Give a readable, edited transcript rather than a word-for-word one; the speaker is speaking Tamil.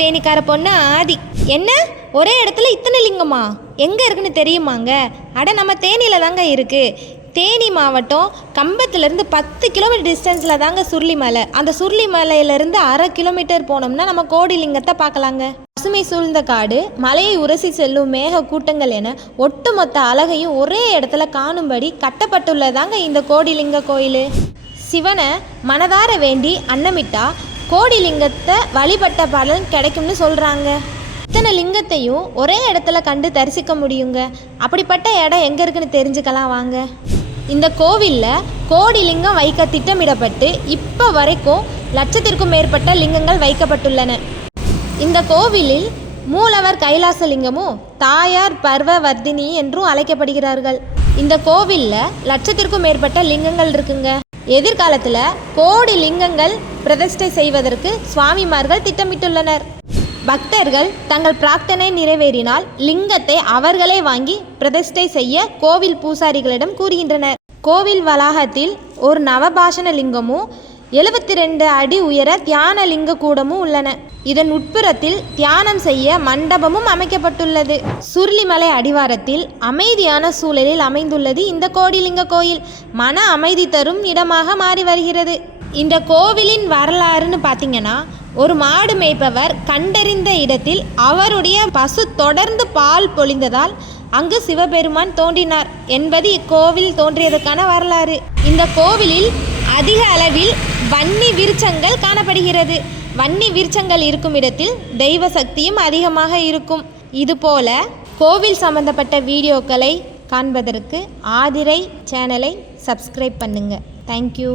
தேனிக்கார பொண்ணு ஆதி. என்ன ஒரே இடத்துல இத்தனை லிங்கமா? எங்கே இருக்குன்னு தெரியுமாங்க? அட நம்ம தேனியில் தாங்க இருக்குது. தேனி மாவட்டம் கம்பத்துலேருந்து 10 கிலோமீட்டர் டிஸ்டன்ஸில் தாங்க சுருளிமலை. அந்த சுருளிமலையிலேருந்து 1/2 கிலோமீட்டர் போனோம்னா நம்ம கோடிலிங்கத்தை பார்க்கலாங்க. பசுமை சூழ்ந்த காடு, மலையை உரசி செல்லும் மேக கூட்டங்கள் என ஒட்டுமொத்த அழகையும் ஒரே இடத்துல காணும்படி கட்டப்பட்டுள்ளதாங்க இந்த கோடிலிங்க கோயில். சிவனை மனதார வேண்டி அன்னமிட்டா கோடிலிங்கத்தை வழிபட்ட பலன் கிடைக்கும்னு சொல்கிறாங்க. இத்தனை லிங்கத்தையும் ஒரே இடத்துல கண்டு தரிசிக்க முடியுங்க. அப்படிப்பட்ட இடம் எங்கே இருக்குன்னு தெரிஞ்சுக்கலாம் வாங்க. இந்த கோவிலில் கோடிலிங்கம் வைக்க திட்டமிடப்பட்டு இப்போ வரைக்கும் 1,00,000க்கும் மேற்பட்ட லிங்கங்கள் வைக்கப்பட்டுள்ளன. இந்த கோவிலில் மூலவர் கைலாசலிங்கமும் தாயார் பர்வவர்தினி என்றும் அழைக்கப்படுகிறார்கள். இந்த கோவிலில் 1,00,000க்கும் மேற்பட்ட லிங்கங்கள் இருக்குங்க. எதிர்காலத்தில் கோடி லிங்கங்கள் பிரதிஷ்டை செய்வதற்கு சுவாமிமார்கள் திட்டமிட்டுள்ளனர். பக்தர்கள் தங்கள் பிரார்த்தனை நிறைவேறினால் லிங்கத்தை அவர்களே வாங்கி பிரதிஷ்டை செய்ய கோவில் பூசாரிகளிடம் கூறுகின்றனர். கோவில் வளாகத்தில் ஒரு நவபாஷண லிங்கமும் 72 அடி உயர தியான லிங்க கூடமும் உள்ளன. இதன் உட்புறத்தில் தியானம் செய்ய மண்டபமும் அமைக்கப்பட்டுள்ளது. சுருளிமலை அடிவாரத்தில் அமைதியான சூழலில் அமைந்துள்ளது இந்த கோடிலிங்க கோயில். மன அமைதி தரும் இடமாக மாறி வருகிறது. இந்த கோவிலின் வரலாறுன்னு பார்த்தீங்கன்னா, ஒரு மாடு மேய்ப்பவர் கண்டறிந்த இடத்தில் அவருடைய பசு தொடர்ந்து பால் பொழிந்ததால் அங்கு சிவபெருமான் தோன்றினார் என்பது இக்கோவில் தோன்றியதற்கான வரலாறு. இந்த கோவிலில் அதிக அளவில் வன்னி விருட்சங்கள் காணப்படுகிறது. வன்னி விருட்சங்கள் இருக்கும் இடத்தில் தெய்வ சக்தியும் அதிகமாக இருக்கும். இதுபோல கோவில் சம்பந்தப்பட்ட வீடியோக்களை காண்பதற்கு ஆதிரை சேனலை சப்ஸ்கிரைப் பண்ணுங்கள். தேங்க்யூ.